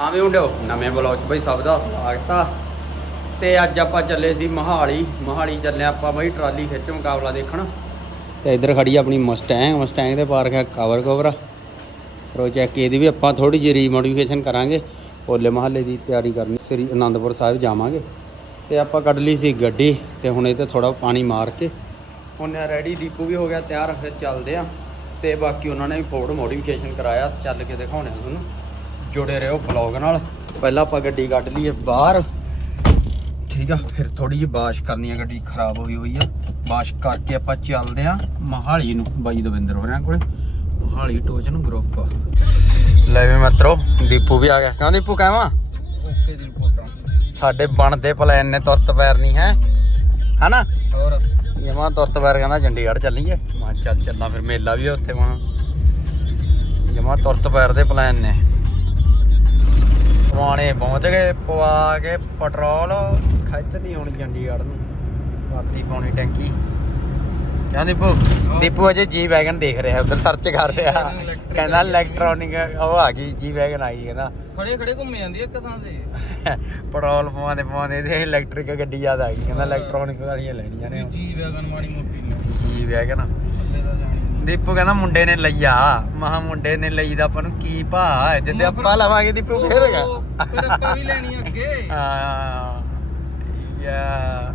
ਆਵੇਂ ਹੁੰਡਿਓ ਨਵੇਂ ਬਲੌਗ 'ਚ ਬਈ ਸਭ ਦਾ ਸਵਾਗਤ ਆ। ਤੇ ਅੱਜ ਆਪਾਂ ਚੱਲੇ ਸੀ ਮਹਾਲੀ। ਮਹਾਲੀ ਚੱਲੇ ਆਪਾਂ ਬਈ ਟਰਾਲੀ ਖਿੱਚ ਮੁਕਾਬਲਾ ਦੇਖਣ। ਤੇ ਇੱਧਰ ਖੜੀ ਆਪਣੀ ਮਸਟੈਂਗ ਮਸਟੈਂਗ ਦੇ ਪਾਰਕ ਹੈ ਕਵਰ ਕਵਰ ਰੋ ਚੈੱਕ ਇਹਦੀ ਵੀ ਆਪਾਂ ਥੋੜੀ ਜਿਹੀ ਰੀਮੋਡੀਫਿਕੇਸ਼ਨ ਕਰਾਂਗੇ। ਹੋਲੇ ਮਹੱਲੇ ਦੀ ਤਿਆਰੀ ਕਰਨੀ। ਸ੍ਰੀ ਅਨੰਦਪੁਰ ਸਾਹਿਬ ਜਾਵਾਂਗੇ। ਤੇ ਆਪਾਂ ਕੱਢ ਲਈ ਸੀ ਗੱਡੀ ਤੇ ਹੁਣ ਇਹ ਤੇ ਥੋੜਾ ਪਾਣੀ ਮਾਰ ਕੇ ਹੁਣ ਰੈਡੀ ਦੀਪੂ ਵੀ ਹੋ ਗਿਆ ਤਿਆਰ, ਫਿਰ ਚੱਲਦੇ ਆ ਤੇ ਬਾਕੀ ਉਹਨਾਂ ਨੇ ਵੀ ਫੋਰਡ ਮੋਡੀਫਿਕੇਸ਼ਨ ਕਰਾਇਆ। ਚੱਲ ਕੇ ਦਿਖਾਉਣੇ ਤੁਹਾਨੂੰ। ਜੁੜੇ ਰਹੋ ਬਲੌਗ ਨਾਲ। ਪਹਿਲਾਂ ਆਪਾਂ ਗੱਡੀ ਕੱਢ ਲਈਏ ਬਾਹਰ। ਠੀਕ ਆ ਫਿਰ ਥੋੜੀ ਜਿਹੀ ਬਾਰਿਸ਼ ਕਰਨੀ ਆ ਗੱਡੀ ਖਰਾਬ ਹੋਈ ਹੋਈ ਆ। ਬਾਰਿਸ਼ ਕਰਕੇ ਆਪਾਂ ਚੱਲਦੇ ਆ ਮਹਾਲੀ ਨੂੰ ਬਾਈ ਦਵਿੰਦਰ ਹੋਰਿਆਂ ਕੋਲੇ। ਮਹਾਲੀ ਟੋਚਨ ਗਰੁੱਪ ਲੈ ਵੀ ਮਿੱਤਰੋ ਦੀਪੂ ਵੀ ਆ ਗਿਆ। ਕਿਉਂ ਦੀਪੂ ਕਹਿਵਾ ਓਕੇ ਸਾਡੇ ਬਣਦੇ ਪਲਾਨ ਨੇ ਤੁਰਤ ਪੈਰ ਨਹੀਂ ਹੈ? ਹਨਾ? ਹੋਰ? ਜਮਾ ਤੁਰਤ ਪੈਰ ਕਹਿੰਦਾ ਚੰਡੀਗੜ੍ਹ ਚੱਲੀਏ। ਮੈਂ ਚੱਲ ਚੱਲਾਂ ਫਿਰ ਮੇਲਾ ਵੀ ਉੱਥੇ ਵਾਂ। ਜਮਾ ਤੁਰਤ ਪੈਰ ਦੇ ਪਲਾਨ ਨੇ। ਪੁਆਣੇ ਪਹੁੰਚ ਗਏ ਪਵਾ ਕੇ ਪੈਟਰੋਲ ਖਿੱਚਦੀ ਹੋਣੀ ਚੰਡੀਗੜ੍ਹ ਨੂੰ। ਰਾਤੀ ਪਾਉਣੀ ਟੈਂਕੀ। ਕਿਉਂ ਦੀਪੂ ਦੀਪੂ ਅਜੇ ਜੀ ਵੈਗਨ ਦੇਖ ਰਿਹਾ ਉਧਰ ਸਰਚ ਕਰ ਰਿਹਾ। ਕਹਿੰਦਾ ਇਲੈਕਟ੍ਰੋਨਿਕ ਉਹ ਆ ਗਈ ਜੀ ਵੈਗਨ ਆ ਗਈ ਕਹਿੰਦਾ ਖੜੇ ਖੜੇ ਘੁੰਮੇ ਜਾਂਦੀ ਇੱਕ ਥਾਂ ਤੇ। ਪੈਟਰੋਲ ਪਵਾਉਂਦੇ ਪਵਾਉਂਦੇ ਤੇ ਇਲੈਕਟ੍ਰਿਕ ਗੱਡੀ ਯਾਦ ਆ ਗਈ ਕਹਿੰਦਾ ਇਲੈਕਟ੍ਰੋਨਿਕ ਵਾਲੀਆਂ ਲੈਣੀਆਂ ਨੇ। ਜੀ ਵੈਗਨ ਮਾੜੀ ਮੋਟੀ ਨਹੀਂ ਜੀ ਵੈਗਨ ਦੀਪੂ ਕਹਿੰਦਾ ਮੁੰਡੇ ਨੇ ਲਈਆ। ਮਹਾ ਮੁੰਡੇ ਨੇ ਲਈ ਦਾ ਆਪਾਂ ਨੂੰ ਕੀ ਭਾ ਜਿੱਦੇ ਆਪਾਂ ਲਵਾਂਗੇ ਦੀਪੂ ਫੇਰ ਹੈਗਾ। ਫਿਰ ਆਪਾਂ ਵੀ ਲੈਣੀ ਆ ਅੱਗੇ। ਹਾਂ ਠੀਕ ਆ।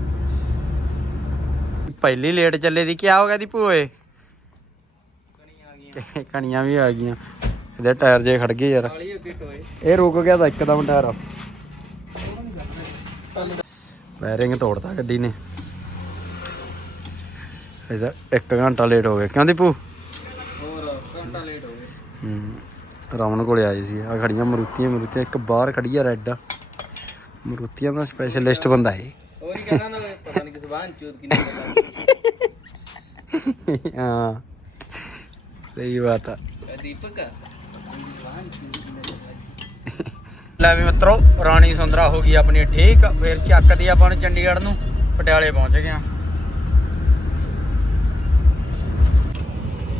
ਪਹਿਲੀ ਲੇਟ ਚੱਲੇ ਦੀ ਕੀ ਹੋ ਗਿਆ ਦੀਪੂ ਓਏ? ਕਣੀ ਆ ਗਈਆਂ। ਕਣੀਆਂ ਵੀ ਆ ਗਈਆਂ। ਇਹਦੇ ਟਾਇਰ ਜੇ ਖੜ ਗਏ ਯਾਰ। ਇਹ ਰੁਕ ਗਿਆ ਤਾਂ ਇੱਕਦਮ ਟਾਇਰ। ਬੈਰਿੰਗ ਤੋੜਤਾ ਗੱਡੀ ਨੇ। ਇਹਦਾ 1 ਘੰਟਾ ਲੇਟ ਹੋ ਗਿਆ। ਕਿਉਂ ਦੀਪੂ? ਹੋਰ ਘੰਟਾ ਲੇਟ ਹੋ ਗਏ ਹੂੰ ਰਾਵਣ ਕੋਲੇ ਆਏ ਸੀ। ਆ ਖੜੀਆਂ ਮਰੂਤੀਆਂ ਮਰੂਤੀਆਂ ਇੱਕ ਬਾਹਰ ਖੜੀ ਆ ਰੈੱਡ ਮਰੂਤੀਆਂ ਦਾ ਸਪੈਸ਼ਲਿਸਟ ਬੰਦਾ ਹੋਰ ਹੀ ਕਹਿੰਦਾ ਨਾ ਪਤਾ ਨਹੀਂ ਕਿਸ ਬਾਹਨ ਚੂਤ ਕਿੰਨੀ ਪਤਾ ਹਾਂ ਸਹੀ ਬਾਤ ਆ। ਦੀਪਕ ਲੈ ਵੀ ਮਿੱਤਰੋ ਰਾਣੀ ਸੁੰਦਰਾ ਹੋ ਗਈ ਆਪਣੀ ਠੀਕ। ਫਿਰ ਚੱਕਦੀ ਆਪਾਂ ਨੂੰ ਚੰਡੀਗੜ੍ਹ ਨੂੰ। ਪਟਿਆਲੇ ਪਹੁੰਚ ਗਏ ਆ।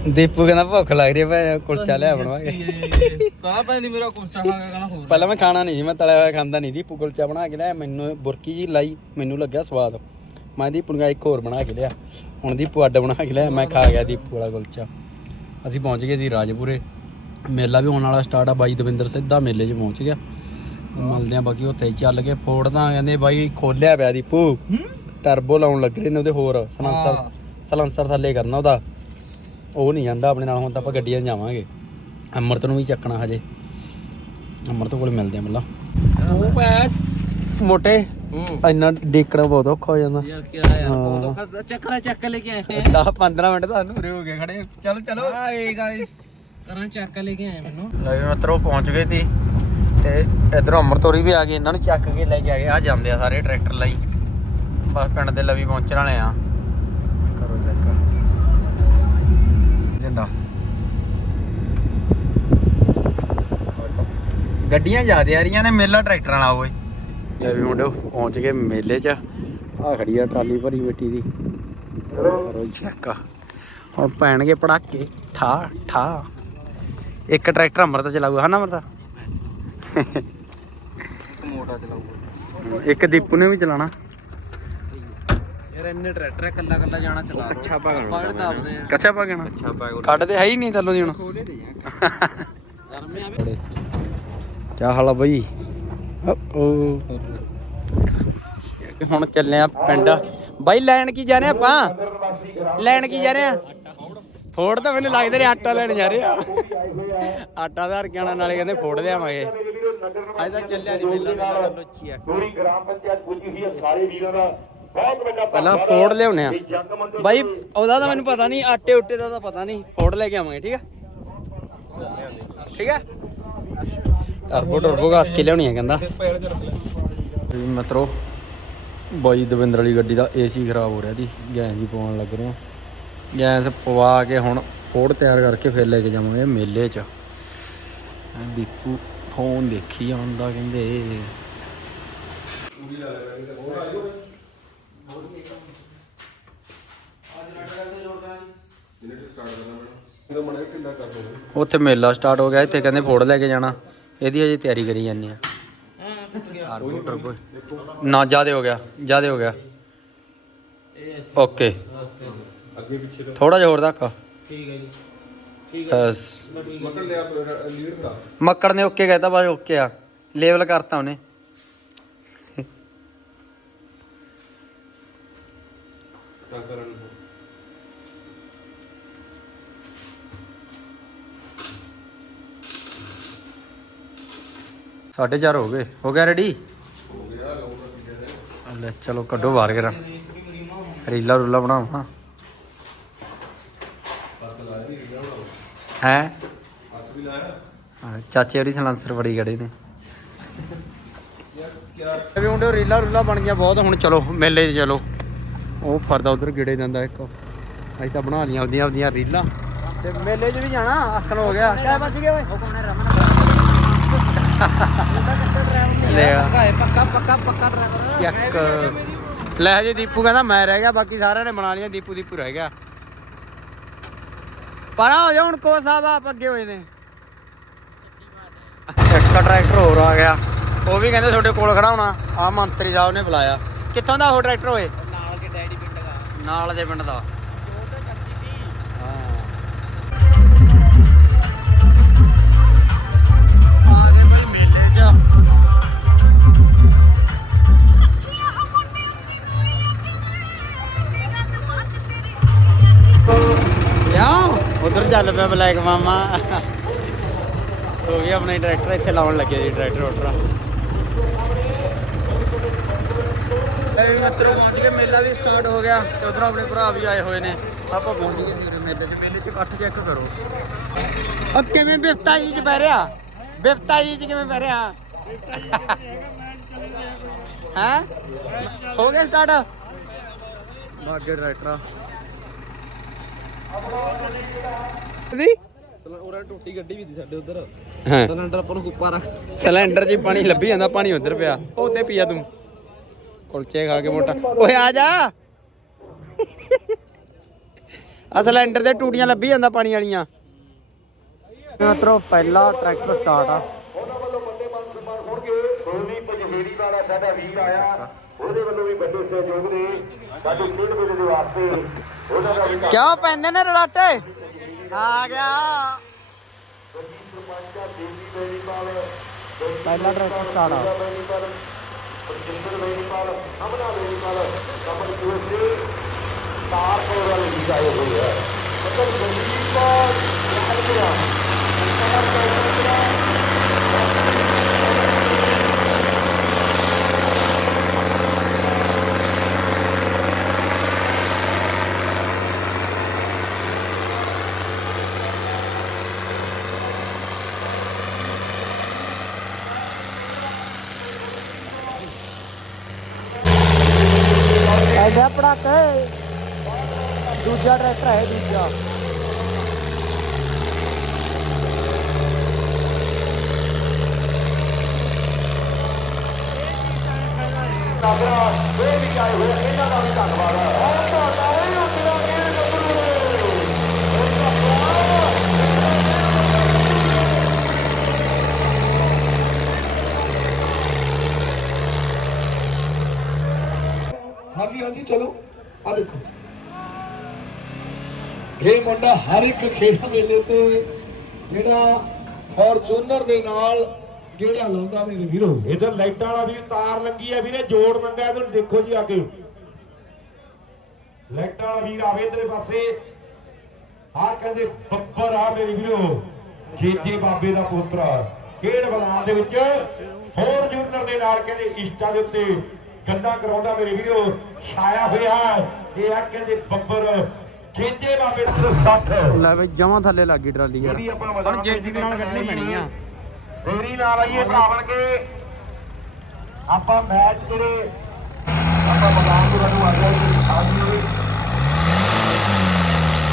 ਦੀਪੂ ਕਹਿੰਦਾ ਭੁੱਖ ਲੱਗ ਰਹੀ ਹੈ ਭਾਈ ਕੁਲਚਾ ਲਿਆ ਬਣਵਾਗੇ। ਕਾ ਪੈਂਦੀ ਮੇਰਾ ਕੁਲਚਾ ਖਾ ਕੇ ਕਹਿੰਦਾ ਹੋਰ ਪਹਿਲਾਂ ਮੈਂ ਖਾਣਾ ਨਹੀਂ ਸੀ ਮੈਂ ਤਲਿਆ ਹੋਇਆ ਖਾਂਦਾ ਨਹੀਂ ਦੀਪੂ ਕੁਲਚਾ ਬਣਾ ਕੇ ਲਿਆ ਮੈਨੂੰ ਬੁਰਕੀ ਜੀ ਲਾਈ ਮੈਨੂੰ ਲੱਗਿਆ ਸਵਾਦ। ਮੈਂ ਦੀਪੂ ਨੂੰ ਇੱਕ ਹੋਰ ਬਣਾ ਕੇ ਲਿਆ। ਹੁਣ ਦੀਪੂ ਅੱਡ ਬਣਾ ਕੇ ਲਿਆ ਮੈਂ ਖਾ ਗਿਆ ਦੀਪੂ ਵਾਲਾ ਕੁਲਚਾ। ਅਸੀਂ ਪਹੁੰਚ ਗਏ ਸੀ ਰਾਜਪੁਰੇ। ਮੇਲਾ ਵੀ ਹੋਣ ਵਾਲਾ ਸਟਾਰਟ ਆ ਬਾਈ ਦਵਿੰਦਰ ਸਿੱਧਾ ਮੇਲੇ 'ਚ ਪਹੁੰਚ ਗਿਆ। ਮਿਲਦੇ ਆ ਬਾਕੀ ਉੱਥੇ ਚੱਲ ਕੇ ਫੋੜਦਾ ਕਹਿੰਦੇ ਬਾਈ ਖੋਲਿਆ ਪਿਆ ਦੀਪੂ। ਟਰਬੋ ਲਾਉਣ ਲੱਗ ਰਹੇ ਨੇ ਉਹਦੇ ਹੋਰ ਸਲੈਂਸਰ। ਸਲੈਂਸਰ ਥੱਲੇ ਕਰਨਾ ਉਹਦਾ। ਉਹ ਨਹੀਂ ਜਾਂਦਾ ਆਪਣੇ ਨਾਲ ਹੁਣ ਤਾਂ ਆਪਾਂ ਗੱਡੀਆਂ 'ਚ ਜਾਵਾਂਗੇ। ਅਮਰਤ ਨੂੰ ਵੀ ਚੱਕਣਾ ਹਜੇ। ਅਮਰਤ ਕੋਲ ਮਿਲਦੇ ਆ ਮੱਲਾ ਉਹ ਪੈ ਮੋਟੇ ਇੰਨਾ ਡੇਕਣਾ ਬਹੁਤ ਔਖਾ ਹੋ ਜਾਂਦਾ। ਯਾਰ ਕੀ ਆ ਯਾਰ ਹਾਂ। ਬਹੁਤ ਔਖਾ। ਚੱਕਰਾ ਚੱਕ ਲੈ ਕੇ ਆਏ ਹੈ। 10 15 ਮਿੰਟ ਤੁਹਾਨੂੰ ਉਰੇ ਹੋ ਗਏ ਖੜੇ। ਚਲੋ ਚਲੋ। ਹਾਏ ਗਾਇਸ ਕਰਾਂ ਚੱਕ ਲੈ ਕੇ ਆਏ ਮੈਨੂੰ। ਲੈ ਮਿੱਤਰੋ ਪਹੁੰਚ ਗਏ ਸੀ ਤੇ ਇਧਰੋਂ ਅਮਰਤੋਰੀ ਵੀ ਆ ਗਏ ਇਹਨਾਂ ਨੂੰ ਚੱਕ ਕੇ ਲੈ ਕੇ ਆ ਗਏ। ਆ ਜਾਂਦੇ ਆ ਸਾਰੇ ਟਰੈਕਟਰ ਲਈ। ਬਸ ਪਿੰਡ ਦੇ ਲਵੀ ਪਹੁੰਚਣ ਵਾਲੇ ਆ ਕਰੋ ਚੈੱਕ ਜਿੰਦਾ ਗੱਡੀਆਂ ਜ਼ਿਆਦੇ ਆ ਰਹੀਆਂ ਨੇ ਮੇਲਾ ਟਰੈਕਟਰਾਂ ਵਾਲਾ ਓਏ। ਲੈ ਵੀ ਮੁੰਡੋ ਪਹੁੰਚ ਗਏ ਮੇਲੇ 'ਚ। ਆ ਖੜੀ ਆ ਟਰਾਲੀ ਭਰੀ ਬੈਠੀ ਦੀ। ਕਰੋ ਚੈੱਕ ਹੁਣ ਪੈਣਗੇ ਪੜਾਕੇ। ਠਾ ਠਾ। ਇੱਕ ਟਰੈਕਟਰ ਅਮਰਤ ਚਲਾਊਗਾ ਹਨਾ ਅਮਰਤ ਇੱਕ ਮੋਟਾ ਚਲਾਊਗਾ ਇੱਕ ਦੀਪੂ ਨੇ ਵੀ ਚਲਾਣਾ। ਯਾਰ ਇੰਨੇ ਟਰੈਕਟਰ ਕੱਲਾ ਕੱਲਾ ਜਾਣਾ ਚਲਾ ਦੋ। ਕੱਛਾ ਪਾ ਕੇ ਪੜ ਦੱਬਦੇ ਆ। ਕੱਛਾ ਪਾ ਗਣਾ ਅੱਛਾ ਪਾ ਕੱਢ ਤੇ ਹੈ ਹੀ ਨਹੀਂ ਥੱਲੋਂ ਦੀ ਹੁਣ। ਖੋਲੇ ਦੇ ਯਾਰ ਗਰਮੀਆਂ ਵੀ ਕਿਆ ਹਾਲ ਆ ਬਈ? ਓ ਹੁਣ ਚੱਲੇ ਆ ਪਿੰਡ। ਬਾਈ ਲੈਣ ਕੀ ਜਾ ਰਹੇ ਆਪਾਂ? ਲੈਣ ਕੀ ਜਾ ਰਹੇ ਆ? ਫੋੜ ਤਾਂ ਮੈਨੂੰ ਲੱਗਦਾ ਨੇ ਆਟਾ ਲੈਣ ਜਾ ਰਹੇ ਆ। ਆਟਾ ਧਾਰ ਕੇ ਨਾਲੇ ਕਹਿੰਦੇ ਫੋੜ ਲਿਆਵਾਂਗੇ। ਅੱਜ ਤਾਂ ਚੱਲਿਆ ਨਹੀਂ ਮੇਲਾ ਮੇਲਾ ਲੋਚੀ ਆ। ਪੂਰੀ ਗ੍ਰਾਮ ਪੰਚਾਇਤ ਪੁੱਜੀ ਹੋਈ ਹੈ ਸਾਰੇ ਵੀਰਾਂ ਦਾ ਬਹੁਤ ਵੱਡਾ ਪਹਿਲਾਂ ਫੋੜ ਲਿਆਉਣੇ ਆ। ਬਾਈ ਉਹਦਾ ਤਾਂ ਮੈਨੂੰ ਪਤਾ ਨਹੀਂ ਆਟੇ ਉੱਟੇ ਦਾ ਤਾਂ ਪਤਾ ਨਹੀਂ। ਫੋੜ ਲੈ ਕੇ ਆਵਾਂਗੇ ਠੀਕ ਆ? ਠੀਕ ਆ? ਟਰਬੋ ਟਰਬੋ ਗਾਸ ਕੇ ਲਿਆਉਣੀ ਆ ਕਹਿੰਦਾ। ਵੀ ਮਤਰੋ ਬਾਈ ਦਵਿੰਦਰ ਵਾਲੀ ਗੱਡੀ ਦਾ ਏਸੀ ਖਰਾਬ ਹੋ ਰਿਹਾ ਦੀ ਗੈਸ ਜੀ ਪਵਾਉਣ ਲੱਗ ਰਿਹਾ ਗੈਸ ਪਵਾ ਕੇ ਹੁਣ ਫੋੜ ਤਿਆਰ ਕਰਕੇ ਫਿਰ ਲੈ ਕੇ ਜਾਵਾਂਗੇ ਮੇਲੇ 'ਚ। ਦੀਪੂ ਫੋਨ ਦੇਖੀ ਆਉਂਦਾ ਕਹਿੰਦੇ। ਉੱਥੇ ਮੇਲਾ ਸਟਾਰਟ ਹੋ ਗਿਆ ਇੱਥੇ ਕਹਿੰਦੇ ਫੋੜ ਲੈ ਕੇ ਜਾਣਾ। ਇਹਦੀ ਅਜੇ ਤਿਆਰੀ ਕਰੀ ਜਾਂਦੇ ਆ। ਹਾਂ ਟੁੱਟ ਗਿਆ ਆਰਬੋ ਟਰਬੋ। ਨਾ ਜਿਆਦੇ ਹੋ ਗਿਆ ਜਿਆਦੇ ਹੋ ਗਿਆ। ਇਹ ਓਕੇ। ਅੱਗੇ ਪਿੱਛੇ ਥੋੜਾ ਜਿਹਾ ਹੋਰ ਧੱਕ ਹੈ ਜੀ। ਠੀਕ ਹੈ। ਬਸ। ਮੈਂ ਠੀਕ ਮਕੜ ਲਿਆ ਲੀਡ ਕਰਾ ਮੱਕੜ ਨੇ ਓਕੇ ਕਹਿਤਾ ਬਸ ਓਕੇ ਆ। ਲੇਵਲ ਕਰਤਾ ਉਹਨੇ। ਤਾਂ ਕਰਨ। ਨੂੰ ਸਾਢੇ ਚਾਰ ਹੋ ਗਏ। ਹੋ ਗਿਆ ਰੈਡੀ ਹੋ ਗਿਆ ਲੈ ਚਲੋ ਕੱਢੋ ਬਾਹਰ ਕਰਾਂ ਰੀਲਾ ਰੂਲਾ ਬਣਾਵਾਂ। ਹੈ? ਚਾਚੇ ਹੋਰੀ ਸਲਾਂਸਰ ਬੜੀ ਗੜੇ ਨੇ। ਯਾਰ ਕਿਆ ਵੀ ਮੁੰਡੇ ਰੀਲਾ ਰੂਲਾ ਬਣ ਗਿਆ ਬਹੁਤ, ਹੁਣ ਚਲੋ ਮੇਲੇ 'ਚ ਚਲੋ। ਉਹ ਫਰਦਾ ਉਧਰ ਗਿੜੇ ਜਾਂਦਾ ਇੱਕ। ਅਸੀਂ ਤਾਂ ਬਣਾ ਲੀਆਂ ਉਹਦੀਆਂ ਉਹਦੀਆਂ ਰੀਲਾਂ। ਤੇ ਮੇਲੇ 'ਚ ਵੀ ਜਾਣਾ ਆਕਣ ਹੋ ਗਿਆ। ਕਿਆ ਬਚ ਗਿਆ ਓਏ? ਉਹ ਕੋਣ ਰਮਨ ਲੈ ਆ। ਪੱਕਾ ਹੈ ਪੱਕਾ ਪੱਕਾ ਪੱਕਾ ਡਰਾਈਵਰ ਇੱਕ ਲੈ ਹਜੇ ਦੀਪੂ ਕਹਿੰਦਾ ਮੈਂ ਰਹਿ ਗਿਆ ਬਾਕੀ ਸਾਰਿਆਂ ਨੇ ਬਣਾ ਲਿਆ ਦੀਪੂ ਦੀਪੂ ਰਹਿ ਗਿਆ। ਪਰ ਆ ਹੋ ਜਾ ਹੁਣ ਕੋ ਸਾਹਿਬ ਆਪ ਅੱਗੇ ਹੋਏ ਨੇ। ਇੱਕ ਟਰੈਕਟਰ ਹੋਰ ਆ ਗਿਆ। ਉਹ ਵੀ ਕਹਿੰਦੇ ਤੁਹਾਡੇ ਕੋਲ ਖੜਾ ਹੋਣਾ। ਆ ਮੰਤਰੀ ਸਾਹਿਬ ਨੇ ਬੁਲਾਇਆ। ਕਿੱਥੋਂ ਦਾ ਉਹ ਟਰੈਕਟਰ ਹੋਏ ਨਾਲ ਕੇ ਡੈਡੀ ਪਿੰਡ ਦਾ। ਨਾਲ ਦੇ ਪਿੰਡ ਦਾ। ਜੋ ਤਾਂ ਚੱਕੀ ਦੀ ਆ ਗਏ ਭਾਈ ਮੇਲੇ 'ਚ। ਯਾ ਉਧਰ ਚੱਲ ਪਿਆ ਬਲੈਕ ਮਾਮਾ ਹੋ ਗਿਆ ਆਪਣੇ ਟਰੈਕਟਰ ਇੱਥੇ ਲਾਉਣ ਲੱਗੇ ਜੀ ਟਰੈਕਟਰ ਉਟਰਾ ਇਹ ਮਿੱਤਰੋ ਪਹੁੰਚ ਗਏ ਮੇਲਾ ਵੀ ਸਟਾਰਟ ਹੋ ਗਿਆ ਤੇ ਉਧਰ ਆਪਣੇ ਭਰਾ ਵੀ ਆਏ ਹੋਏ ਨੇ। ਆਪਾਂ ਪਹੁੰਚ ਗਏ ਸੀ ਮੇਲੇ 'ਚ ਮੇਲੇ 'ਚ ਇਕੱਠ ਚੈੱਕ ਕਰੋ। ਉਹ ਕਿਵੇਂ ਬਿਫਤਾ ਜੀ ਚ ਪੈ ਰਿਹਾ? ਬਿਫਤਾ ਜੀ ਚ ਕਿਵੇਂ ਪੈ ਰਿਹਾ? ਹੈ? ਹੋ ਗਿਆ ਸਟਾਰਟ ਬਾਗੇ ਡਾਇਰੈਕਟਰ ਦੀ ਉਹਨਾਂ ਟੁੱਟੀ ਗੱਡੀ ਵੀ ਦੀ ਸਾਡੇ ਉਧਰ ਹਾਂ। ਸਿਲੰਡਰ ਆਪਾਂ ਨੂੰ ਉੱਪਰ ਰੱਖ ਸਿਲੰਡਰ 'ਚ ਹੀ ਪਾਣੀ ਲੱਭੀ ਜਾਂਦਾ ਪਾਣੀ ਉਧਰ ਪਿਆ। ਉਹ ਤੇ ਪੀਆ ਤੂੰ। ਕੁਲਚੇ ਖਾ ਕੇ ਮੋਟਾ। ਓਏ ਆ ਜਾ। ਆ ਸਿਲੰਡਰ ਦੇ ਟੂਟੀਆਂ ਲੱਭੀ ਜਾਂਦਾ ਪਾਣੀ ਵਾਲੀਆਂ। ਮਿੱਤਰੋ ਪਹਿਲਾ ਟਰੈਕਟਰ ਸਟਾਰਟ ਆ। ਉਹਨਾਂ ਵੱਲੋਂ ਬੰਦੇ ਮਾਨ ਸਨਮਾਨ ਹੋਣਗੇ। ਸੋਨੀ ਪਜਹੇੜੀ ਵਾਲਾ ਸਾਡਾ ਵੀਰ ਆਇਆ। ਉਹਦੇ ਵੱਲੋਂ ਵੀ ਵੱਡੇ ਸਹਿਯੋਗ ਨੇ। ਸਾਡੀ ਖੇਡ ਮੇਲੇ ਦੇ ਵਾਸਤੇ ਕਿਉਂ ਪੈਂਦੇ ਨੇ ਰੜਾਟੇ? ਆ ਗਿਆ। ਪਹਿਲਾ ਟਰੈਕਟਰ ਸਟਾਰਟ ਆ ਪ੍ਰਜਿੰਦਰ ਬੈਣੀਪਾਲ ਅਮਨਾ ਬੈਣੀਪਾਲ ਕਮਲ ਜੋਸ਼ੀ ਸਟਾਰ ਕੋਲ ਵਾਲੇ ਵੀ ਆਏ ਹੋਏ ਆ ਮਤਲਬ ਗਰੀਬ ਰਾਜਪੁਰਾ ਐਡਾ ਦੂਜਾ ਟਰੈਕਟਰ ਹੈ ਦੂਜਾ ਨਾਗਰਾ ਇਹ ਵੀ ਆਏ ਹੋਏ ਆ, ਇਹਨਾਂ ਦਾ ਵੀ ਧੰਨਵਾਦ ਹੈ ਬਹੁਤ ਤੁਹਾਡਾ ਇਹ ਉੱਤਰਾ ਕੇ ਗੱਭਰੂ ਨੇ ਹਾਂਜੀ ਹਾਂਜੀ ਚਲੋ ਆ ਦੇਖੋ ਇਹ ਮੁੰਡਾ ਹਰ ਇੱਕ ਖੇਡ ਮੇਲੇ ਤੇ, ਜਿਹੜਾ ਫੋਰਚੂਨਰ ਦੇ ਨਾਲ ਜਿਹੜਾ ਲਾਉਂਦਾ ਮੇਰੇ ਵੀਰੋ। ਇਧਰ ਲਾਈਟਾਂ ਵਾਲਾ ਵੀਰ, ਤਾਰ ਲੱਗੀ ਆ ਵੀਰੇ, ਜੋੜ ਮੰਗਾ ਤੁਹਾਨੂੰ ਦੇਖੋ ਜੀ ਆ ਕੇ। ਲਾਈਟਾਂ ਵਾਲਾ ਵੀਰ ਆਵੇ ਇਧਰੇ ਪਾਸੇ। ਆ ਕਹਿੰਦੇ ਬੱਬਰ ਆ ਮੇਰੇ ਵੀਰੋ ਖੇਜੇ ਬਾਬੇ ਦਾ ਪੋਤਰਾ। ਖੇਡ ਮੈਦਾਨ ਦੇ ਵਿੱਚ ਹੋਰ ਜੂਨਰ ਦੇ ਨਾਲ ਕਹਿੰਦੇ ਇਸ਼ਟਾ ਦੇ ਉੱਤੇ ਗੱਲਾਂ ਕਰਾਉਂਦਾ ਮੇਰੇ ਵੀਰੋ, ਛਾਇਆ ਹੋਇਆ। ਇਹ ਆ ਕਹਿੰਦੇ ਬੱਬਰ ਖੇਜੇ ਬਾਬੇ ਦਾ 60 ਲੈ ਬਈ ਜਮਾਂ ਥੱਲੇ ਲੱਗੀ ਟਰਾਲੀ ਯਾਰ। ਇਹਦੀ ਆਪਾਂ ਹੁਣ ਜੇਸੀਬੀ ਨਾਲ ਕੱਢਣੀ ਪੈਣੀ ਆ। ਫੇਰੀ ਨਾਲ ਆਈਏ ਭਰਾਵਣ ਕੇ। ਆਪਾਂ ਮੈਚ ਜਿਹੜੇ ਆਪਾਂ ਮੈਦਾਨ ਦੇ ਵੱਲੋਂ ਆ ਗਏ ਜੀ ਆਜੀ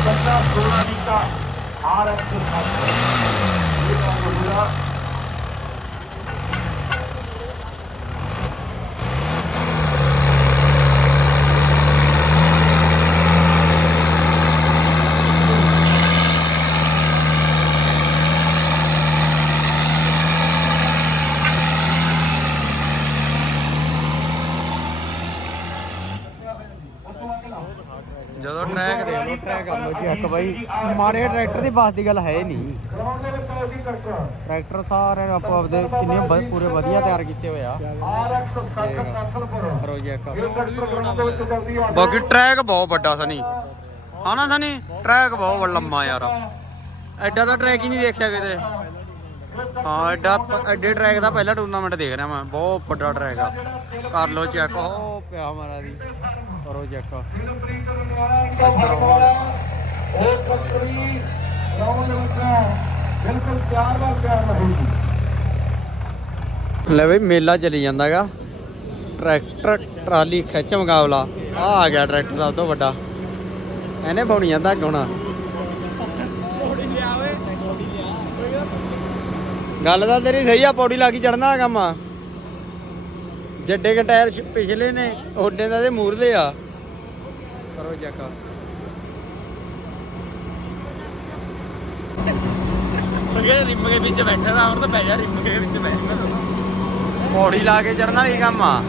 ਕੰਨਾ 16 ਦੀ ਦਾ ਆਰ ਐਕਸ ਇਹ ਕੰਮ ਹੋਇਆ ਟਰੈਕ ਟਰੈਕ ਕਰ ਲੋ ਚੈੱਕ ਬਾਈ। ਮਾਰੇ ਟਰੈਕਟਰ ਦੀ ਬਾਤ ਦੀ ਗੱਲ ਹੈ ਨਹੀਂ। ਟਰੈਕਟਰ ਸਾਰੇ ਆਪੋ ਆਪਦੇ ਕਿੰਨੇ ਪੂਰੇ ਵਧੀਆ ਤਿਆਰ ਕੀਤੇ ਹੋਏ ਆ। RX 60 ਕਾਸਲਪੁਰ ਕਰੋ ਚੈੱਕ ਇਹ ਟਰੈਕਟਰ ਗਰਾਊਂਡ ਦੇ ਵਿੱਚ ਜਲਦੀ ਆ ਬਾਕੀ ਟਰੈਕ ਬਹੁਤ ਵੱਡਾ ਸਨੀ। ਹਨਾ ਸਨੀ? ਟਰੈਕ ਬਹੁਤ ਲੰਮਾ ਯਾਰ। ਐਡਾ ਤਾਂ ਟਰੈਕ ਹੀ ਨਹੀਂ ਦੇਖਿਆ ਕਿਤੇ। ਹਾਂ ਐਡਾ ਐਡੇ ਟਰੈਕ ਦਾ ਪਹਿਲਾ ਟੂਰਨਾਮੈਂਟ ਦੇਖ ਰਿਹਾ ਮੈਂ। ਬਹੁਤ ਵੱਡਾ ਟਰੈਕ ਆ। ਕਰ ਲੋ ਚੈੱਕ ਉਹ ਪਿਆ ਮਾਰਾ ਦੀ ਕਰੋ ਚੈੱਕ। ਇਹ ਕੰਟਰੀ ਗਰਾਊਂਡ ਦੇ ਬਿਲਕੁਲ ਤਿਆਰ ਵਾਰ ਤਿਆਰ ਰਹੇਗੀ ਲੈ ਬਈ, ਮੇਲਾ ਚਲੀ ਜਾਂਦਾਗਾ। ਟਰੈਕਟਰ, ਟਰਾਲੀ ਖਿੱਚ ਮੁਕਾਬਲਾ। ਆ ਆ ਗਿਆ ਟਰੈਕਟਰ ਸਭ ਤੋਂ ਵੱਡਾ। ਇਹਨੇ ਪਾਉਣੀ ਜਾਂਦਾ ਗਾਉਣਾ ਗੱਲ ਤਾਂ ਤੇਰੀ ਸਹੀ ਆ, ਪੌੜੀ ਲਾ ਕੇ ਚੜਨਾ ਕੰਮ। ਆ ਜੱਡੇ ਕੇ ਟਾਇਰ ਪਿਛਲੇ ਨੇ ਓਡੇ ਦਾ ਤੇ ਮੂਰਲੇ ਆ। ਕਰੋ ਜੱਕਾ ਅਗੇ ਰਿਮ ਕੇ ਵਿੱਚ ਬੈਠਾ ਨਾ ਹੋਰ ਤਾਂ ਬਹਿ ਜਾ ਰਿਮ ਕੇ ਵਿੱਚ ਬੈਠ ਪੌੜੀ ਲਾ ਕੇ ਚੜਨਾ ਹੀ ਕੰਮ ਆ।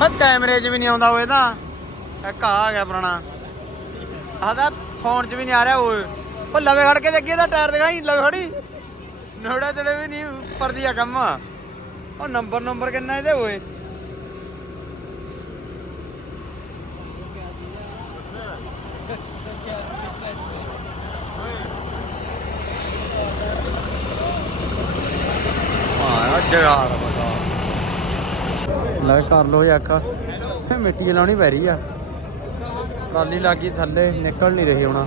ਹਾਂ ਕੈਮਰੇ 'ਚ ਵੀ ਨਹੀਂ ਆਉਂਦਾ ਓਏ ਤਾਂ। ਇੱਕ ਆ ਗਿਆ ਪੁਰਾਣਾ। ਆਦਾ ਫੋਨ 'ਚ ਵੀ ਨਹੀਂ ਆ ਰਿਹਾ ਓਏ। ਉਹ ਲਵੇ ਖੜ ਕੇ ਤੇ ਅੱਗੇ ਦਾ ਟਾਇਰ ਦਿਖਾਈ ਲਵੇ ਖੜੀ ਨੋੜਾ ਤੇੜੇ ਵੀ ਨਹੀਂ ਪਰਦੀ ਆ ਕੰਮ। ਉਹ ਨੰਬਰ ਨੰਬਰ ਕਿੰਨਾ ਇਹਦੇ ਬਤਾ ਲੈ ਕਰ ਲੋ ਯਾਕਾ ਮਿੱਟੀ ਲਾਉਣੀ ਪੈ ਰਹੀ ਆ। ਟਰਾਲੀ ਲੱਗੀ ਥੱਲੇ ਨਿਕਲ ਨਹੀਂ ਰਹੀ ਹੁਣ।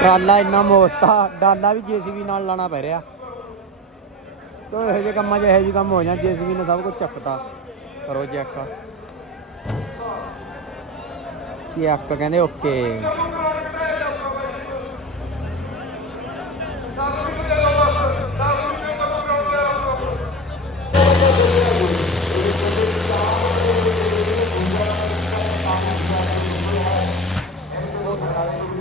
ਟਰਾਲਾ ਇੰਨਾ ਮੋਸਤਾ ਡਾਲਾ ਵੀ ਜੀਸੀਬੀ ਨਾਲ ਲਾਣਾ ਪੈ ਰਿਹਾ। ਤੋ ਇਹੋ ਜਿਹੇ ਕੰਮਾਂ 'ਚ ਇਹੋ ਜਿਹੇ ਕੰਮ ਹੋ ਜਾਂ ਜੀਸੀਬੀ ਨੇ ਸਭ ਕੁਝ ਚੱਕਤਾ। ਕਰੋ ਚੈੱਕ ਚੈੱਕ ਕਹਿੰਦੇ ਓਕੇ।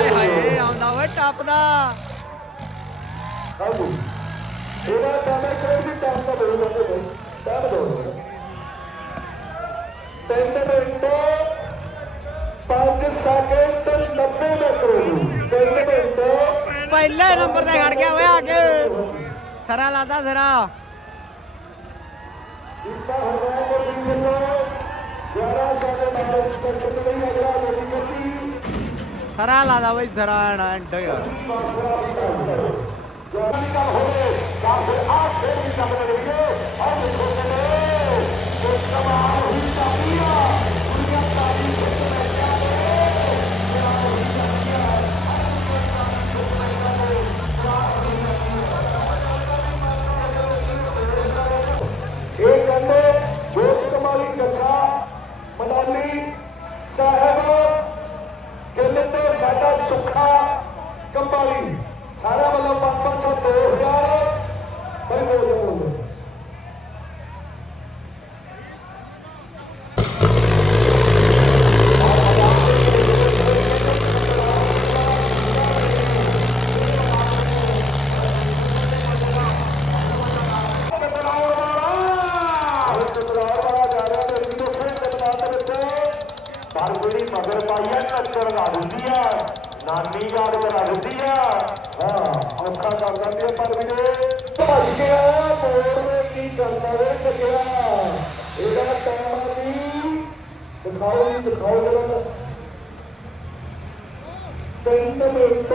ਹਾਏ ਹਾਏ ਆਉਂਦਾ ਓਏ ਟੱਪਦਾ ਇਹਦਾ ਟਾਈਮਰ ਕੋਈ ਵੀ ਟਾਈਮ ਦਾ ਬੋਲ ਜਾਂਦੇ ਬਈ ਟਾਈਮ ਦੋ ਤਿੰਨ ਮਿੰਟ 5 ਸੈਕਿੰਡ 90 ਦਾ ਕਰੋ ਜੀ ਤਿੰਨ ਮਿੰਟ ਪਹਿਲੇ ਨੰਬਰ ਤੇ ਖੜ ਗਿਆ ਓਏ ਆ ਸਰਾ ਲਾਦਾ ਸਰਾ। ਸਰਾ ਲਾਦਾ ਓਏ ਸਰਾ ਨਾ ਐਂਡ ਯਾਰ। ਜਵਾਨੀ ਕੰਮ ਵੀ ਕੰਮ ਕਰੇਗੇ ਆਹ ਦੇਖੋ ਕਿਤੇ। ਕਮਾਲ ਸਾਡਾ ਸੁੱਖਾ ਕੰਬਾਲੀ ਸਾਰਿਆਂ ਵੱਲੋਂ 500 2000 ਦਿਖਾਓ ਜੀ ਦਿਖਾਓ ਜਰਾ ਤਿੰਨ ਮਿੰਟ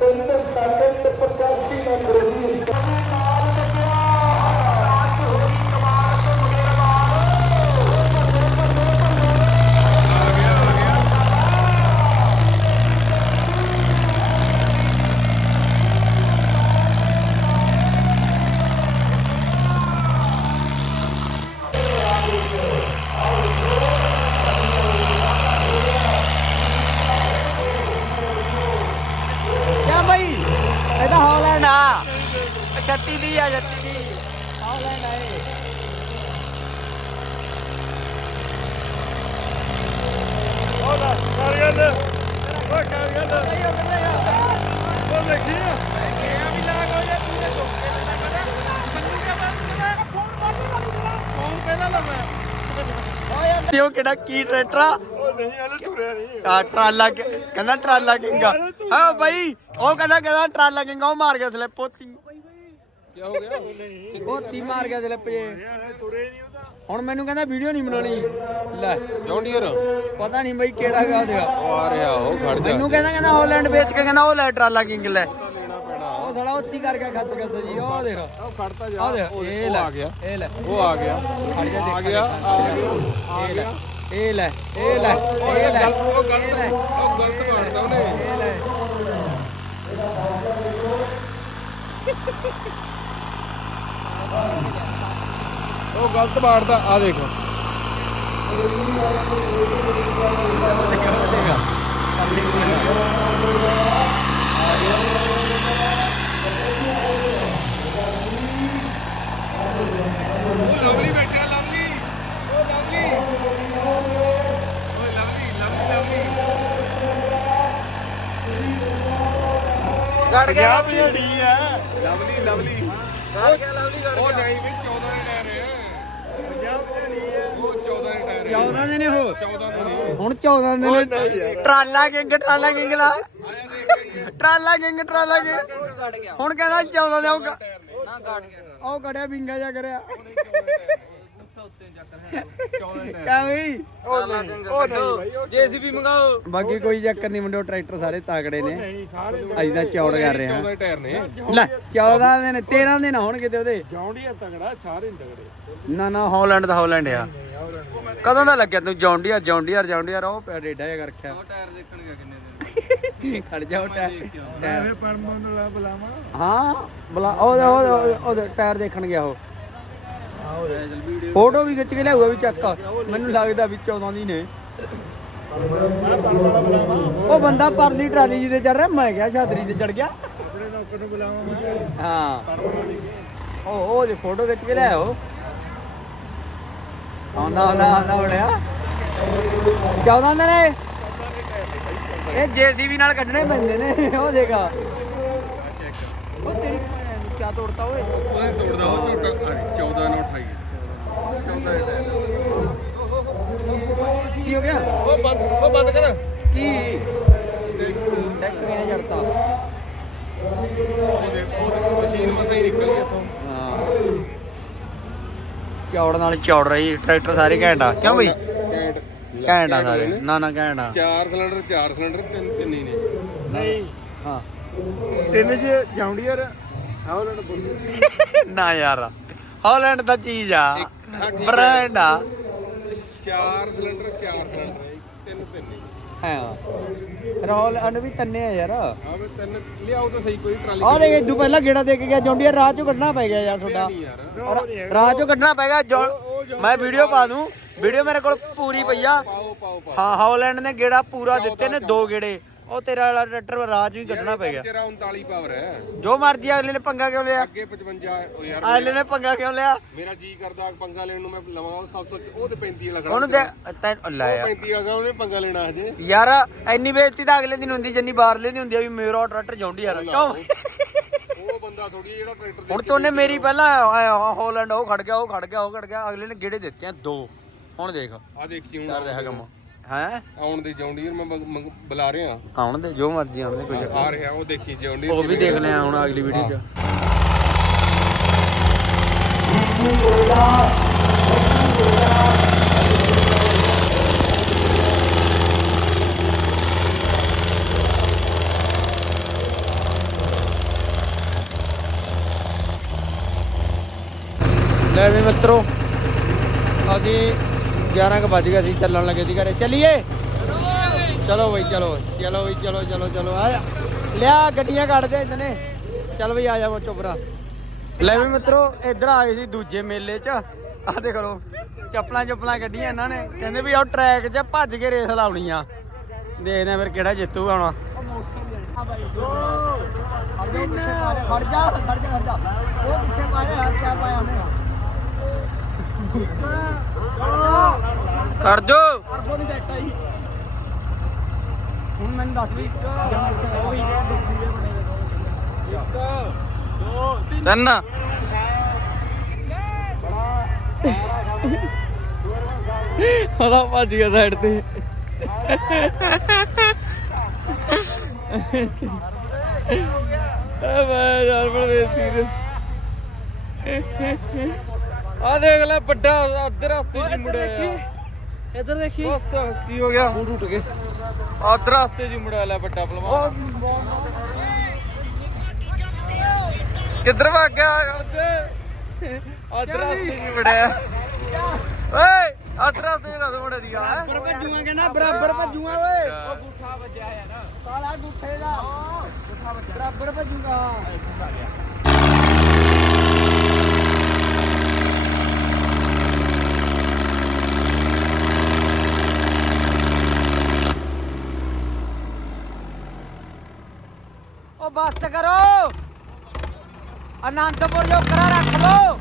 ਤਿੰਨ ਸੈਕਿੰਡ 85 ਲੱਖ ਰੁਪਏ ਕਿਆ ਬਈ ਇਹ ਤਾਂ ਹਾਲੈਂਡ ਆ 36 ਦੀ ਆ 36 ਦੀ ਹਾਲੈਂਡ ਆ ਇਹ ਕਰ ਗੱਲ ਓ ਕਰ ਗੱਲ ਉਹ ਦੇਖੀ ਆ ਤੇ ਉਹ ਕਿਹੜਾ ਕੀ ਟਰੈਕਟਰ ਆ? ਉਹ ਨਹੀਂ ਹਲੇ ਤੁਰਿਆ ਨਹੀਂ ਆ ਟਰਾਲਾ ਕਿ- ਕਹਿੰਦਾ ਟਰਾਲਾ ਕਿੰਗਾ। ਹਾਂ ਬਾਈ ਉਹ ਕਹਿੰਦਾ ਕਹਿੰਦਾ ਟਰਾਲਾ ਕਿੰਗਾ ਉਹ ਮਾਰ ਗਿਆ ਸਲਿੱਪ ਪੋਤੀ। ਕੀ ਹੋ ਗਿਆ? ਪੋਤੀ ਮਾਰ ਗਿਆ ਸਲਿੱਪ ਜੇ ਹਲੇ ਤੁਰੇ ਨਹੀਂ ਉਹਦਾ ਹੁਣ ਮੈਨੂੰ ਕਹਿੰਦਾ ਵੀਡੀਓ ਨਹੀਂ ਬਣਾਉਣੀ। ਲੈ। ਜੌਂਡੀਅਰ ਪਤਾ ਨਹੀਂ ਬਈ ਕਿਹੜਾ ਗਾ ਉਹਦਾ ਉਹ ਆ ਰਿਹਾ ਉਹ ਖੜ ਜਾ। ਮੈਨੂੰ ਕਹਿੰਦਾ ਕਹਿੰਦਾ ਹਾਲੈਂਡ ਵੇਚ ਕੇ ਕਹਿੰਦਾ ਉਹ ਲੈ ਟਰਾਲਾ ਕਿੰਗ ਲੈ। ਥੋੜਾ ਉੱਤੀ ਕਰਕੇ ਖੱਸ ਖੱਸ ਜੀ ਉਹ ਦੇਖ। ਉਹ ਖੜਤਾ ਜਾ ਇਹ ਲੈ ਆ ਗਿਆ। ਇਹ ਲੈ। ਉਹ ਆ ਗਿਆ। ਖੜ ਜਾ ਆ ਗਿਆ ਆ ਗਿਆ। ਇਹ ਲੈ ਇਹ ਲੈ ਇਹ ਲੈ ਉਹ ਗਲਤ ਉਹ ਗਲਤ ਕਰਦਾ ਉਹਨੇ। ਇਹ ਲੈ। ਉਹ ਗਲਤ ਮਾਰਦਾ ਆ ਦੇਖ। ਲਵਲੀ ਬੈਠਾ ਲਵਲੀ। ਉਹ ਲਵਲੀ। ਓਏ ਲਵਲੀ ਲਵਲੀ ਲਵਲੀ। ਗੜ ਗਿਆ ਵੀ ਢੀ ਆ ਲਵਲੀ ਲਵਲੀ। ਗੜ ਗਿਆ ਲਵਲੀ ਗੜ ਉਹ ਨਹੀਂ ਵੀ 14 ਦੇ ਟਾਇਰ ਹੈ ਉਹ 14 ਦੇ ਟਾਇਰ ਹੈ 14 ਦੇ ਨੇ ਉਹ 14 ਦੇ ਨਹੀਂ। ਹੁਣ 14 ਦੇ ਨੇ। ਟਰਾਲਾ ਕਿੰਗ ਟਰਾਲਾ ਕਿੰਗ ਲਾ। ਆਇਆ ਦੇਖ ਟਰਾਲਾ ਕਿੰਗ ਟਰਾਲਾ ਕਿੰਗ। ਹੁਣ ਕਹਿੰਦਾ 14 ਦੇ ਉਹ ਗ- ਨਾ ਗਾੜ ਗਿਆ। ਉਹ ਕੜਿਆ ਬਿੰਗਾ ਜਾ ਕਰਿਆ। ਉੱਤੇ ਚੱਕਰ ਹੈ 14 ਦੇ ਬਈ ਉਹ ਨਹੀਂ ਉਹ ਨਹੀਂ ਜੇਸੀਬੀ ਮੰਗਾਓ। ਬਾਕੀ ਕੋਈ ਚੱਕਰ ਨਹੀਂ ਮੁੰਡਿਓ ਟਰੈਕਟਰ ਸਾਰੇ ਤਾਕੜੇ ਨੇ। ਅਸੀਂ ਤਾਂ ਚੌੜ ਕਰ ਰਹੇ 14 ਹਾਂ ਦੇ ਟਾਇਰ ਨੇ। ਲੈ 14 ਦੇ ਨੇ 13 ਦੇ ਨਾ ਹੋਣ ਕਿਤੇ ਉਹਦੇ। ਜੌਂਡੀਆ ਤਗੜਾ ਸਾਰੇ ਨੀ ਤਗੜੇ ਨਾ ਨਾ ਹਾਲੈਂਡ ਦਾ ਹਾਲੈਂਡ ਆ। ਕਦੋਂ ਦਾ ਲੱਗਿਆ ਤੂੰ ਜੌਂਡੀਅਰ ਜੌਂਡੀਅਰ ਜੌਂਡੀਅਰ? ਉਹ ਪਿਆ ਡੇਡਾ ਜਿਹਾ ਰੱਖਿਆ। ਉਹ ਟਾਇਰ ਦੇਖਣ ਗਿਆ ਕਿੰਨੇ ਦਿਨ ਖੜ ਜਾ ਉਹ ਟਾਇਰ। ਟਾਇਰ। ਐਵੇਂ ਪਰਮਨ ਨੂੰ ਲਾ ਬੁਲਾਵਾ। ਹਾਂ ਬਲਾ ਉਹਦੇ ਉਹਦੇ ਉਹਦੇ ਟਾਇਰ ਦੇਖਣ ਗਿਆ ਉਹ। ਫੋਟੋ ਵੀ ਖਿੱਚ ਕੇ ਲਿਆਊਗਾ ਵੀ ਚੱਕ ਮੈਨੂੰ ਲੱਗਦਾ ਵੀ 14 ਦੀ ਨੇ। ਉਹ ਬੰਦਾ ਪਰਲੀ ਟਰਾਲੀ ਜੀ ਤੇ ਚੜ ਰਿਹਾ ਮੈਂ ਕਿਹਾ ਛਾਤਰੀ ਤੇ ਚੜ ਗਿਆ। ਆਪਣੇ ਨੌਕਰ ਨੂੰ ਬੁਲਾਵਾ ਮੈਂ। ਹਾਂ। ਉਹ ਉਹ ਦੀ ਫੋਟੋ ਖਿੱਚ ਕੇ ਲਿਆਓ ਆਉਂਦਾ ਆਉਂਦਾ ਆਉਂਦਾ ਬੜਿਆ 14 ਦੇ ਨੇ? ਇਹ ਜੀਸੀਬੀ ਨਾਲ ਕੱਢਣੇ ਪੈਂਦੇ ਨੇ ਉਹ ਦੇਖਾ। ਉਹ ਤੇਰੀ ਕਿਆ ਤੋੜਤਾ ਓਏ? ਉਹਨੇ ਤੋੜਦਾ ਉਹ ਝੋਟਾ 14 ਨੂੰ 28 14 ਦੇ ਟਾਇਰ ਕੀ ਹੋ ਗਿਆ? ਉਹ ਬੰਦ ਉਹ ਬੰਦ ਕਰ। ਕੀ? ਡੈਕ ਵੀ ਨੇ ਚੜਤਾ ਉਹ ਦੇਖ ਉਹ ਮਸ਼ੀਨ ਮਸਾਂ ਨਿਕਲ ਗਈ ਇੱਥੋਂ। ਹਾਂ। ਚੌੜ ਨਾਲ ਚੌੜ ਰਹੀ ਟਰੈਕਟਰ ਸਾਰੇ ਘੈਂਟ ਆ। ਕਿਉਂ ਬਈ? ਘੈਂਟ। ਆ ਸਾਰੇ। ਨਾ। ਨਾ ਘੈਂਟ ਆ। ਚਾਰ ਸਿਲੰਡਰ ਚਾਰ ਸਿਲੰਡਰ ਤਿੰਨ ਤਿੰਨ ਹੀ ਨੇ। ਨਹੀਂ। ਹਾਂ। ਤਿੰਨ ਜੇ ਜੌਂਡੀਅਰ ਹਾਲੈਂਡ ਬੋਲ। ਨਾ ਯਾਰ ਹਾਲੈਂਡ ਦਾ ਚੀਜ਼ ਆ। ਬ੍ਰਾਂਡ ਆ। ਚਾਰ ਸਿਲੰਡਰ ਚਾਰ ਸਿਲੰਡਰ ਤਿੰਨ ਤਿੰਨ ਹੀ। ਹਾਂ ਰੋਲ ਅਨ ਵੀ ਤੰਨੇ ਆ ਯਾਰ। ਆ ਵੀ ਤਿੰਨ ਲਿਆਓ ਤਾਂ ਸਹੀ ਕੋਈ ਟਰਾਲੀ ਆ ਦੇਖ ਇਦੋਂ ਪਹਿਲਾਂ ਗੇੜਾ ਦੇ ਕੇ ਗਿਆ ਜੌਂਡੀਅਰ ਰਾਹ ਚੋਂ ਕੱਢਣਾ ਪੈ ਗਿਆ ਯਾਰ ਤੁਹਾਡਾ। ਨਹੀਂ ਯਾਰ? ਰਾ- ਰਾਹ ਚੋਂ ਕੱਢਣਾ ਪੈਗਾ ਜੋ ਮੈਂ ਵੀਡੀਓ ਪਾ ਦੂੰ। ਵੀਡੀਓ ਮੇਰੇ ਕੋਲ ਪੂਰੀ ਪਈ ਆ। ਪਾਓ ਪਾਓ ਪਾਓ। ਹਾਂ ਹਾਲੈਂਡ ਨੇ ਗੇੜਾ ਪੂਰਾ ਦਿੱਤੇ ਨੇ ਦੋ ਗੇੜੇ। ਉਹ ਤੇਰਾ ਵਾਲਾ ਟਰੈਕਟਰ ਚੋਂ ਹੀ ਕੱਢਣਾ ਪੈ ਗਿਆ। ਤੇਰਾ 39 ਪਾਵਰ ਹੈ। ਜੋ ਮਰਜ਼ੀ ਅਗਲੇ ਨੇ ਪੰਗਾ ਕਿਉਂ ਲਿਆ? ਅੱਗੇ 55 ਉਹ ਯਾਰ ਅਗਲੇ ਨੇ ਪੰਗਾ ਕਿਉਂ ਲਿਆ? ਮੇਰਾ ਜੀ ਕਰਦਾ ਪੰਗਾ ਲੈਣ ਨੂੰ ਮੈਂ ਲਵਾਂ 700 ਉਹ ਤੇ 35 ਵਾਲਾ ਖੜਾ ਉਹਨੂੰ ਤੇ ਤੈਨੂੰ ਲੈ ਆ। 35 ਵਾਲਾ ਉਹਨੇ ਪੰਗਾ ਲੈਣਾ ਹਜੇ। ਯਾਰ ਇੰਨੀ ਬੇਇੱਜ਼ਤੀ ਤਾਂ ਅਗਲੇ ਦਿਨ ਹੁੰਦੀ ਜਿੰਨੀ ਬਾਹਰਲੇ ਦੀ ਹੁੰਦੀ ਆ ਵੀ ਮੇਰਾ ਟਰੈਕਟਰ ਜੌਂਡੀ ਯਾਰ ਕਿਉਂ? ਉਹ ਬੰਦਾ ਥੋੜੀ ਜਿਹੜਾ ਟਰੈਕਟਰ ਹੁਣ ਤੋਂ ਉਹਨੇ ਮੇਰੀ ਪਹਿਲਾਂ ਹਾਲੈਂਡ ਉਹ ਖੜ ਗਿਆ ਉਹ ਖੜ ਗਿਆ ਉਹ ਖੜ ਗਿਆ ਅਗਲੇ ਨੇ ਗੇੜੇ ਦਿੱਤੇ ਆ ਦੋ। ਹੁਣ ਦੇਖ। ਆ ਦੇਖੀ ਹੁਣ। ਕਰ ਰਿਹਾ ਕੰਮ। ਹੈ? ਆਉਣ ਦੀ ਜੌਂਡੀਰ ਮੈਂ ਮੰਗ- ਮੰਗ- ਬੁਲਾ ਆਉਣ ਦੇ ਜੋ ਮਰਜ਼ੀ ਆਉਣ ਦੇ ਕੋਈ ਆ ਰਿਹਾ ਉਹ ਦੇਖੀ ਜੌਂਡੀਰ ਉਹ ਵੀ ਦੇਖ ਲਿਆ ਹੁਣ ਅਗਲੀ ਵੀਡੀਓ ਚ। ਲੈ ਵੀ ਮਿੱਤਰੋ ਅਸੀਂ 11 ਕ ਵੱਜ ਗਏ ਸੀ ਚੱਲਣ ਲੱਗੇ ਸੀ ਘਰੇ। ਚੱਲੀਏ? ਚਲੋ ਬਈ ਚਲੋ ਚਲੋ ਬਈ ਚਲੋ ਚਲੋ ਚਲੋ। ਆ। ਲਿਆ ਗੱਡੀਆਂ ਕੱਢ ਦੇ ਇਤਨੇ ਚੱਲ ਬਈ ਆ ਜਾ ਚੁੱਪਰਾ ਲੈ ਵੀ ਮਿੱਤਰੋ ਇੱਧਰ ਆਏ ਸੀ ਦੂਜੇ ਮੇਲੇ 'ਚ। ਆ ਦੇਖ ਲੋ ਚੱਪਲਾਂ ਚੱਪਲਾਂ ਕੱਢੀਆਂ ਇਹਨਾਂ ਨੇ। ਕਹਿੰਦੇ ਵੀ ਉਹ ਟਰੈਕ 'ਚ ਭੱਜ ਕੇ ਰੇਸ ਲਾਉਣੀ ਆ ਦੇਖਦੇ ਆ ਫਿਰ ਕਿਹੜਾ ਜਿੱਤੂਗਾ ਹੁਣ। ਖੜ ਜਾ ਖੜ ਜਾ ਖੜ ਜਾ। ਉਹ ਪਿੱਛੇ ਮਾਰਿਆ ਕਿਆ ਪਾਇਆ ਉਹਨੇ। ਕਰ ਜੋ ਅਰਬੋ ਦੀ ਸੈੱਟ ਆਈ ਹੁਣ ਮੈਨੂੰ ਦੱਸ ਵੀ ਤਿੰਨ। ਉਹਦਾ ਭੱਜ ਗਿਆ ਸਾਈਡ ਤੇ। ਆ ਮੈਂ ਯਾਰ ਬੜੇ ਸੀਰੀਅਸ ਆ ਦੇਖ ਲੈ ਵੱਡਾ ਅੱਧੇ ਰਸਤੇ 'ਚ ਮੁੜਿਆ ਇੱਧਰ ਦੇਖੀ। ਬਸ ਕੀ ਹੋ ਗਿਆ? ਟੁੱਟ ਗਏ। ਅੱਧੇ ਰਸਤੇ 'ਚ ਮੁੜਿਆ ਲੈ ਵੱਡਾ ਪਹਿਲਵਾਨ ਕਿੱਧਰ ਭੱਗ ਗਿਆ? ਅੱਧੇ ਅੱਧੇ ਰਸਤੇ 'ਚ ਮੁੜਿਆ ਓਏ ਅੱਧੇ ਰਸਤੇ 'ਚ ਕਦੋਂ ਮੁੜਿਆ ਦੀਆ ਬਰਾਬਰ ਭੱਜੂਗਾ ਕਹਿੰਦਾ ਬਰਾਬਰ ਭੱਜੂਗਾ ਓਏ। ਉਹ ਗੁੱਠਾ ਵੱਜਿਆ ਯਾਰ। ਸਾਲਾ ਗੁੱਠੇ ਦਾ। ਗੁੱਠਾ ਵੱਜਿਆ ਬਰਾਬਰ ਭੱਜੂਗਾ। ਬੱਸ ਕਰੋ। ਅਨੰਦਪੁਰ ਜੋ ਕਰਾ ਰੱਖ ਲੋ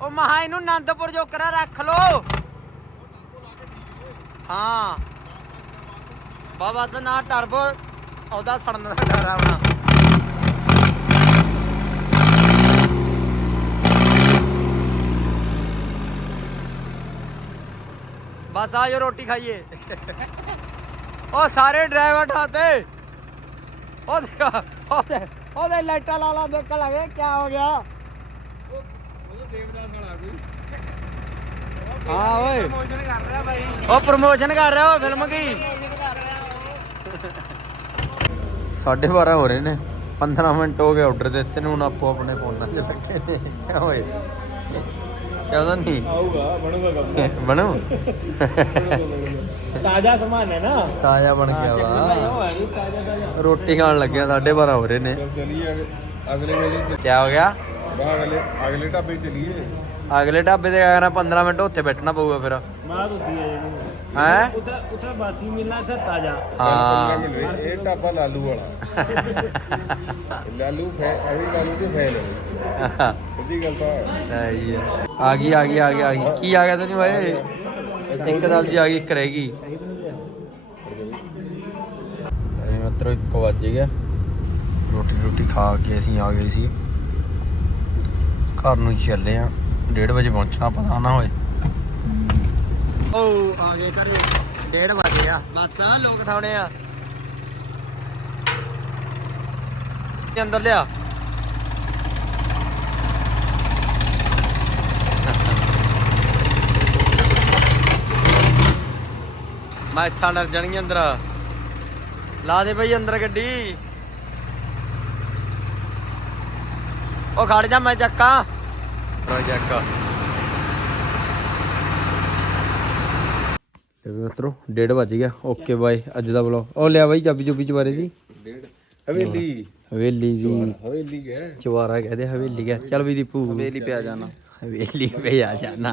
ਉਹ ਮਹਾ ਇਹਨੂੰ ਆਨੰਦਪੁਰ ਜੋਕਰਾ ਰੱਖ ਲੋ ਹਾਂ। ਬਾਬਾ ਤਾਂ ਨਾ ਟਰਬੋ ਉਹਦਾ ਸੜਨ ਦਾ ਡਰ ਆਉਣਾ ਬਸ ਆਜੋ ਰੋਟੀ ਖਾਈਏ। ਉਹ ਸਾਰੇ ਡਰਾਈਵਰ ਠਾਤੇ। ਉਹ ਦੇਖਾ ਉਹਦੇ ਉਹਦੇ ਲਾਈਟਾਂ ਲਾ ਲਾ, ਦੇਖਣ ਲੱਗੇ ਕੀ ਹੋ ਗਿਆ। ਹਾਂ ਓਏ। ਪ੍ਰਮੋਸ਼ਨ ਕਰ ਰਿਹਾ ਬਾਈ। ਉਹ ਪ੍ਰਮੋਸ਼ਨ ਕਰ ਰਿਹਾ ਉਹ ਫਿਲਮ ਕੀ? 12:30 ਹੋ ਰਹੇ ਨੇ। 15 ਮਿੰਟ ਹੋ ਗਏ ਆਰਡਰ ਦਿੱਤੇ ਨੂੰ ਹੁਣ ਆਪੋ ਆਪਣੇ ਫੋਨਾਂ 'ਚ ਲੱਗੇ ਨੇ। ਕਿਆ ਹੋਏ ਕਿਆਦਾ ਨਹੀਂ। ਆਊਗਾ ਬਣੂਗਾ ਕੰਮ। ਬਣੂ? ਤਾਜ਼ਾ ਸਮਾਨ ਹੈ ਨਾ। ਤਾਜ਼ਾ ਬਣ ਗਿਆ ਵਾ। ਰੋਟੀ ਖਾਣ ਲੱਗਿਆ 12:30 ਹੋ ਰਹੇ ਨੇ। ਚਲੀਏ ਅਗਲੇ ਵੇਲੇ ਕੀ ਹੋ ਗਿਆ? ਬਾਹਰ ਅਗਲੇ ਅਗਲੇ ਢਾਬੇ ਚਲੀਏ। ਅਗਲੇ ਢਾਬੇ ਤੇ ਆਣਾ 15 ਮਿੰਟ ਉੱਥੇ ਬੈਠਣਾ ਪਊਗਾ ਫਿਰ। ਮਾਂ ਦੁੱਧੀ ਹੈ ਜਿਹੜੀ ਹੈ? ਉਧਰ ਉਧਰ ਬਾਸੀ ਮਿਲਣਾ ਇੱਥੇ ਤਾਜ਼ਾ ਹਾਂ। ਇਹ ਢਾਬਾ ਲਾਲੂ ਵਾਲਾ। ਲਾਲੂ ਫੈ ਇਹ ਵੀ ਲਾਲੂ ਦੇ ਫੈਨ ਹੈ ਸਿੱਧੀ ਗੱਲ ਤਾਂ ਹੈ। ਸਹੀ ਹੈ। ਆ ਗਈ ਆ ਗਈ ਆ ਗਈ ਆ ਗਈ। ਕੀ ਆ ਗਿਆ ਤੈਨੂੰ ਓਏ? ਇੱਕ ਦਮ ਜੀ ਆ ਗਈ ਇੱਕ ਰਹਿ ਗਈ। ਇਹ ਮਤਲਬ 1 ਵਜ ਗਿਆ। ਰੋਟੀ ਰੋਟੀ ਖਾ ਕੇ ਅਸੀਂ ਆ ਗਏ ਸੀ। ਘਰ ਨੂੰ ਚੱਲੇ ਆ। 1:30 ਵਜੇ ਪਹੁੰਚਣਾ ਪਤਾ ਨਾ ਹੋਏ। ਓ ਆ ਗਏ ਘਰੇ। 1:30 ਵਜੇ ਆ। ਬਸ ਆ ਲੋਕ ਠਾਉਣੇ ਆ। ਇਹ ਅੰਦਰ ਲਿਆ? ਮੈਸਾਂ ਡਰ ਜਾਣਗੀਆਂ ਅੰਦਰ। ਲਾ ਦੇ ਬਈ ਅੰਦਰ ਗੱਡੀ। ਉਹ ਖੜ ਜਾ ਮੈਂ ਚੱਕਾਂ। પ્રોજેક્ટ ਤੇ ਮਿੱਤਰੋ 1:30 ਗਿਆ। ਓਕੇ ਬਾਏ ਅੱਜ ਦਾ ਬਲੌਗ ਉਹ ਲਿਆ ਬਾਈ ਚਾਬੀ ਚੁਬੀ ਚਵਾਰੇ ਦੀ? ਹਵੇਲੀ। ਹਵੇਲੀ ਦੀ। ਹਵੇਲੀ ਹੈ। ਚਵਾਰਾ ਕਹਦੇ ਹਵੇਲੀ ਹੈ ਚੱਲ ਵੀ ਦੀਪੂ। ਹਵੇਲੀ ਪਿਆ ਜਾਣਾ। ਹਵੇਲੀ ਪਿਆ ਜਾਣਾ।